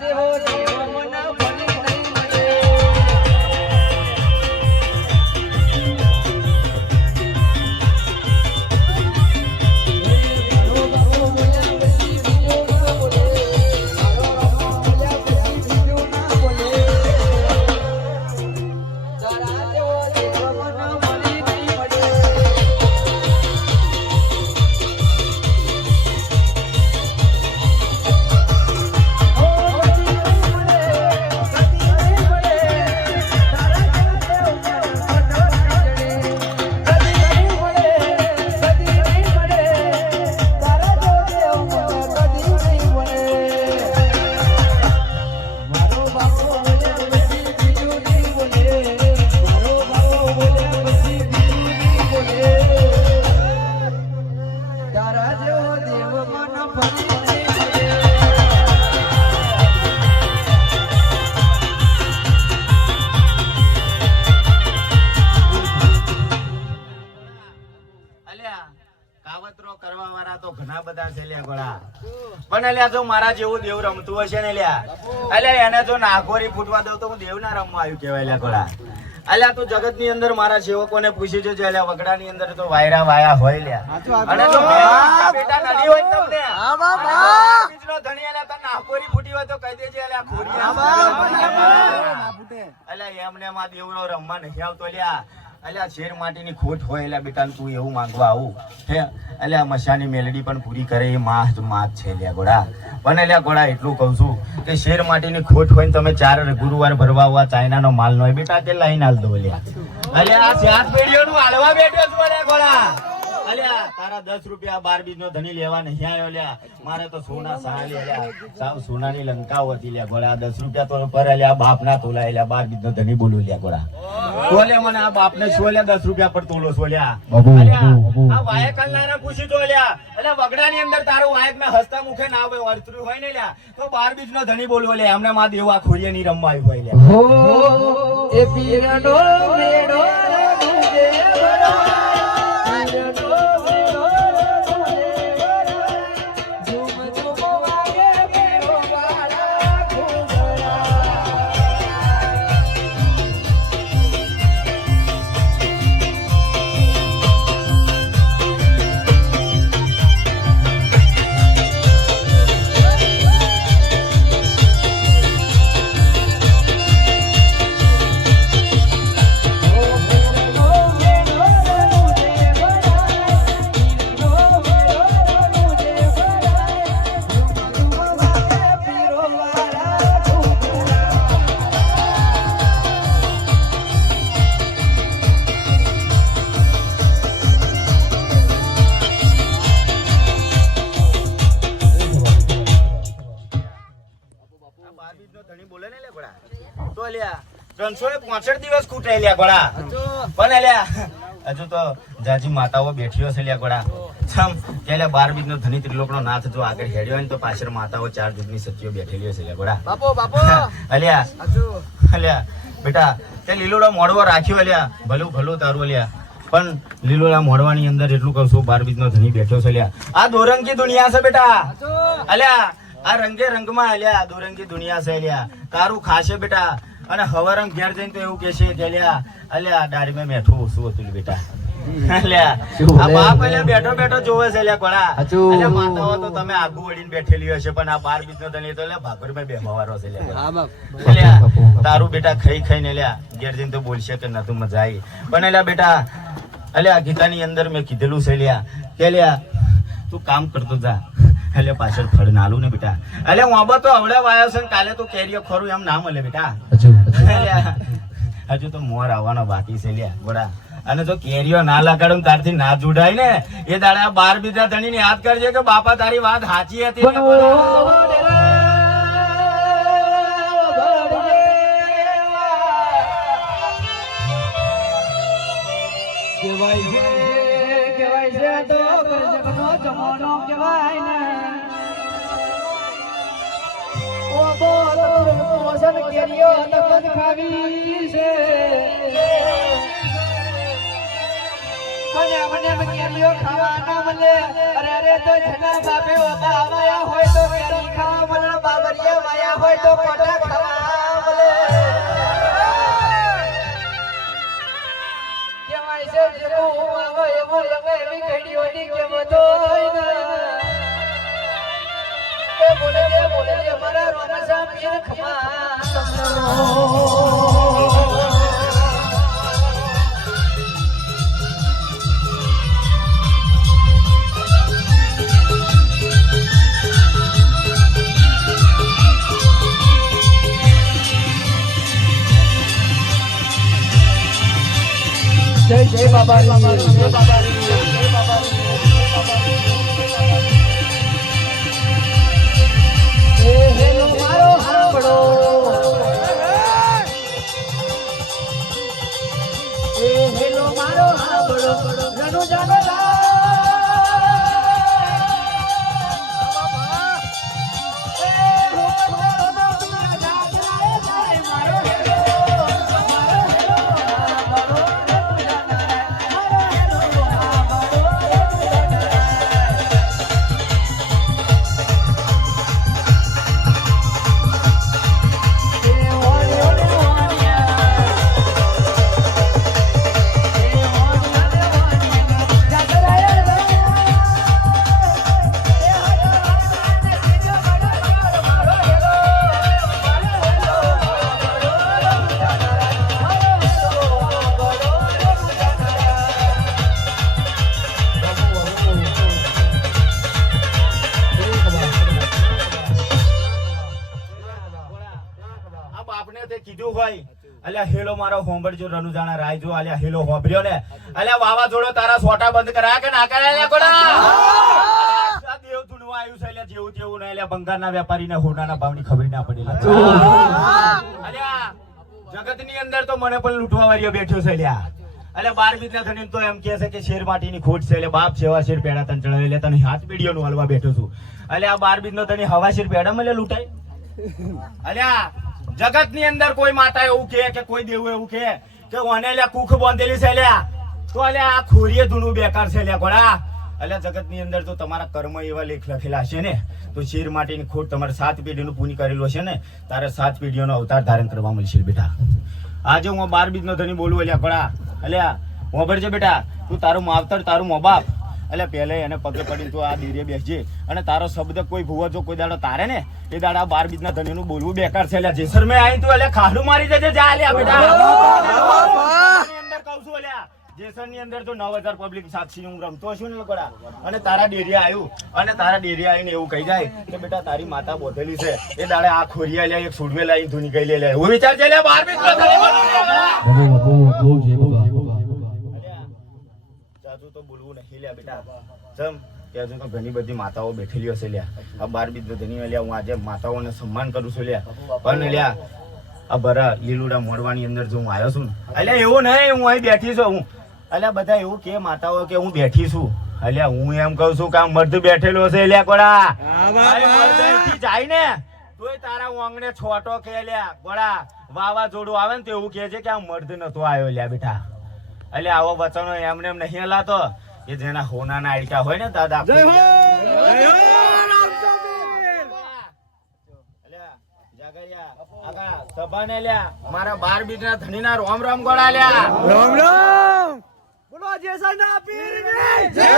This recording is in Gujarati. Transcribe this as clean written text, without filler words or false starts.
જેવો દેવ મને ફરી નહીં મળે. મારા જેવું દેવ રમતું હશે ને લ્યા અલ્યા એને જો નાગોરી ફૂટવા દઉં તો હું દેવ ના રમવા આવ્યું કેવાય લ્યા ગોળા. અલ્યા તું જગત ની અંદર મારા સેવકોને પૂછી જોજે અલ્યા વગડા ની અંદર તો વાયરા વાયા હોય લ્યા અને જો બેટા નડી હોય તમને બીજનો ધણી અલ્યા તને નાગોરી ફૂટી હોય તો કહી દેજે અલ્યા ખોરી અલ્યા એમને માં દેવરો રમવા નહીં આવતો લ્યા અલ્યા શેર માટીની ખોટ હોય એટલે બેટા તું એવું માંગવા આવું હે અલ્યા મશાની મેલડી પણ પૂરી કરે એ માસ છે લ્યા ગોળા. પણ અલ્યા ગોળા એટલું કહું છું કે શેર માટીની ખોટ હોય ને તમે 4 ગુરુવાર ભરવા હોવા ચાઇનાનો માલ નો હોય બેટા કે લાઈન હાલ દો લ્યા અલ્યા આ 7 પેઢીઓનું હાલવા બેઠો છું અલ્યા ગોળા. અલ્યા તારા 10 રૂપિયા 12 બીજનો ધણી લેવા નહીં આવ્યો લ્યા મારે તો સોના સહાલી અલ્યા સાવ સોનાની લંકાઓ હતી લ્યા ગોળા. 10 રૂપિયા તો પર અલ્યા બાપના તોલા લ્યા 12 બીજનો ધણી બોલું લ્યા ગોળા. બોલે મને આ બાપને શું લ્યા 10 રૂપિયા પર તોલો છો લ્યા આ વાયક કલનારા પૂછી તો લ્યા અલ્યા વગડાની અંદર તારું વાયક મેં હસતા મુખે ના હોય વર્તરું હોય ને લ્યા તો 12 બીજનો ધણી બોલવો લ્યા એમને માં દેવા ખોરીએ ની રમવા આવ્યું હોય લ્યા હો એ પીરનો મેળો તુજે બરો દિવસ ખૂટે લ્યા ગોળા. પણ અલ્યા હજુ તો જાજી માતાઓ બેઠીઓ છે લ્યા ગોળા. છમ કે 12 બીજનો ધણી ત્રિલોકનો નાથ જો આગળ હેડ્યો ને તો પાછળ માતાઓ 4 દૂધની સચીઓ બેઠેલી છે લ્યા ગોળા. બાપો બાપો અલ્યા અલ્યા બેટા તે લીલોડા મોડવો રાખ્યો અલ્યા ભલું ભલું તારું અલ્યા પણ લીલોડા મોડવાની અંદર એટલું કહું છું 12 બીજનો ધણી બેઠો છે અલ્યા આ દોરંગી દુનિયા છે બેટા અલ્યા આ રંગે રંગમાં અલ્યા દોરંગી દુનિયા છે અલ્યા તારું ખાશે બેટા. અને હવારમ ઘેર જઈને તો એવું કે છે કે અલ્યા દાઢી મેં મેઠું શું હતું બેટા અલ્યા આ બાપ અલ્યા બેઠો બેઠો જોવે છે અલ્યા ગોળા. અલ્યા માતાઓ તો તમે આગુ વળીને બેઠેલી હશે પણ આ 12 બીજનો ધણી તો અલ્યા ભાગરભાઈ બેહવારો છે અલ્યા તારું બેટા ખાઈ ખાઈને અલ્યા ઘેર જઈને તો બોલશે કે નતું મજા આવી પણ અલ્યા બેટા અલ્યા ગીતાની અંદર મેં કીધેલું છે અલ્યા કે અલ્યા તું કામ કરતો જા એટલે પાછળ ફળ નાલું ને બેટા એટલે વાંબા તો હવડે વાયો છે કાલે તો કેરીઓ ખરું એમ ના મળે બેટા હજુ તો મોર આવવાનો બાકી છે લ્યા ગોળા. અને જો કેરીઓ ના લગાડું તારથી ના જોડાય ને એ દાડા 12 બીજા ધણી ને યાદ કરજે કે બાપા તારી વાત સાચી હતી. ખાવાના મળે અરે તો જના બાપે બાબા આવાયા હોય તો કેરી ખાવા મળે બાબરિયા વાયા હોય તો બધાય ને એ બોલે મારા રોમસા પીર જય જય બાબા જય બાબા હેલો મારો હાંભળો હેલો મારો હાંભળો રનુ જાનો કીધું હોય અલ્યા હેલો મારો હોંભળજો રનુજાના રાયજો અલ્યા હેલો હોંભર્યો ને અલ્યા વાવાઝોડો તારા સોટા બંધ કરાયા કે ના કરાયા કોડા આ દેવ ધૂણવા આવ્યું છે અલ્યા જેવું તેવું ને અલ્યા બંગારના વેપારીને હોનાના ભાવની ખબર ના પડેલા અલ્યા જગતની અંદર તો મને પણ લૂંટવા વાળીઓ બેઠ્યો છે અલ્યા અલ્યા 12 બીજના ધણી તો એમ કહે છે કે શેર માટીની ખોટ છે એટલે બાપ સેવા શેર પેડા તન ચડાવે એટલે તને હાથ પીડીઓનું હલવા બેઠો છું અલ્યા આ 12 બીજનો તને હવા શેર પેડા મળે લૂંટાય અલ્યા જગત ની અંદર કોઈ માતા એવું કે કોઈ દેવું એવું કે ઓને લ્યા કુખ બાંધેલી છે લ્યા તો અલ્યા આ ખોરીએ ધૂણું બેકાર છે લ્યા ઘોડા અલ્યા જગત ની અંદર તો તમારા કર્મ એવા લેખ લખેલા છે ને તો શેર માટેની ખોટ તમારે 7 પેઢીનું પુણ્ય કરેલું છે ને તારે 7 પેઢીઓનો અવતાર ધારણ કરવા મળશે બેટા આજે હું 12 બીજનો ધણી બોલું અલ્યા ઘોડા અલ્યા મોભરજે બેટા તું તારું માવતર તારું મો બાપ એટલે પહેલે એને પગે પડીને તું આ ડેરીએ બેસજે અને તારો શબ્દ કોઈ ભૂવો જો કોઈ દાડો તારે ને એ દાડા 12 બીજના ધણીનું બોલવું બેકાર છે એટલે જેસરમાં આવી તું એટલે ખાડું મારી જજે જા લ્યા બેટા ની અંદર કહું છું લ્યા જેસર ની અંદર તો 9000 પબ્લિક સાક્ષી હું રમતો છું ને લોકોડા અને તારા ડેરીએ આવ્યું અને તારા ડેરીએ આવીને એવું કહી જાય કે બેટા તારી માતા બોધેલી છે એ દાડે આ ખોરિયા લ્યા એક સુડવે લાવી ધૂની કહી લે હું વિચાર છે લે 12 બીજનો ધણી તો બોલવું નહીં લ્યા બેટા જમ ત્યાં તો ઘણી બધી માતાઓ બેઠેલી હશે લ્યા આ 12 બીજ ધણી લ્યા હું આજે માતાઓને સન્માન કરું છું લ્યા પણ લ્યા આ બરા લીલુડા મોડવાની અંદર જો હું આવ્યો છું અલ્યા એવું નહીં હું અહીં બેઠી છું હું અલ્યા બધા એવું કે માતાઓ કે હું બેઠી છું અલ્યા હું એમ કહું છું કે આ મર્દ બેઠેલો છે લ્યા કોડા મર્દ જાય ને તોય તારા આંગણે છોટો કે લ્યા કોડા વાવાઝોડું આવે ને તો એવું કે છે કે આ મર્દ નતો આવ્યો લ્યા બેટા એટલે આવો વચનો એમને એમ નહીં હલાતો એ જેના હોનાના આડકા હોય ને દાદા સભાને લ્યા મારા 12 બીજના ધણીના રોમ રોમ ગોળા લ્યા રામ રામ બોલો જેસરના પીરની જય